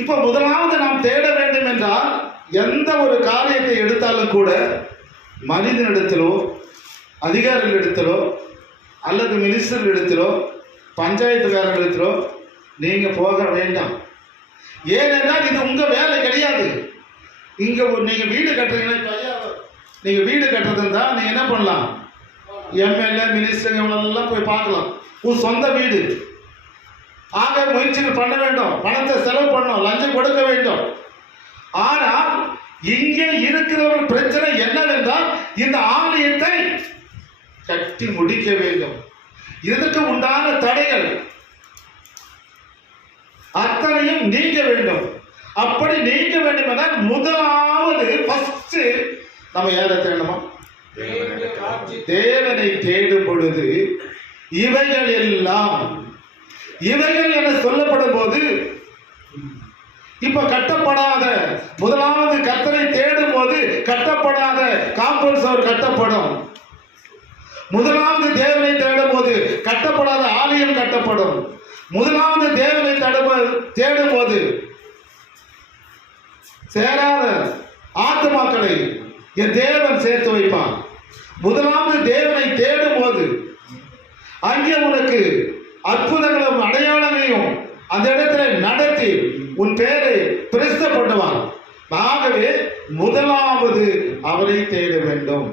இப்ப முதலாவது நாம் தேட வேண்டும் என்றால் எந்த ஒரு காரியத்தை எடுத்தாலும் கூட மனிதனிடத்திலோ அதிகாரிகளிடத்திலோ அல்லது மினிஸ்டர்களிடத்திலோ பஞ்சாயத்துக்காரர்களிடத்திலோ நீங்க போக வேண்டாம். ஏனென்றால் இது உங்க வேலை கிடையாது. இங்க நீங்க வீடு கட்டுறீங்கன்னா, நீங்க வீடு கட்டுறதுன்னா நீங்க என்ன பண்ணலாம், எம்எல்ஏ மினிஸ்டர் இவங்களெல்லாம் போய் பார்க்கலாம். உன் சொந்த வீடு. ஆக முயற்சிகள் பண்ண வேண்டும், பணத்தை செலவு பண்ணணும், லஞ்சம் கொடுக்க வேண்டும். ஆனால் இங்கே இருக்கிறவர்கள் பிரச்சனை என்னவென்றால் இந்த ஆலயத்தை கட்டி முடிக்க வேண்டும். இதற்கு உண்டான தடைகள் அத்தனையும் நீங்க வேண்டும். அப்படி நீங்க வேண்டும் என்றால் முதலாவது ஃபர்ஸ்ட் நம்ம யாரை தேடணுமா? தேவனை தேடும் பொழுது இவைகள் எல்லாம், இவைகள் என சொல்லப்படும் போது இப்ப கட்டப்படாத, முதலாவது கர்த்தரை தேடும் போது கட்டப்படாத காம்பவுண்ட் சுவர் கட்டப்படும். முதலாவது தேவனை தேடும் போது கட்டப்படாத ஆலயம் கட்டப்படும். முதலாவது தேவனை தேடும் போது சேராத ஆத்துமாக்களை என் தேவன் சேர்த்து வைப்பான். முதலாவது தேவனை தேடும் போது அங்கே உனக்கு அற்புதங்களும் அடையாளங்களையும் அந்த இடத்துல நடத்தி உன் பேரை பிரசித்தப்படுவான். ஆகவே முதலாவது அவரை தேட வேண்டும்.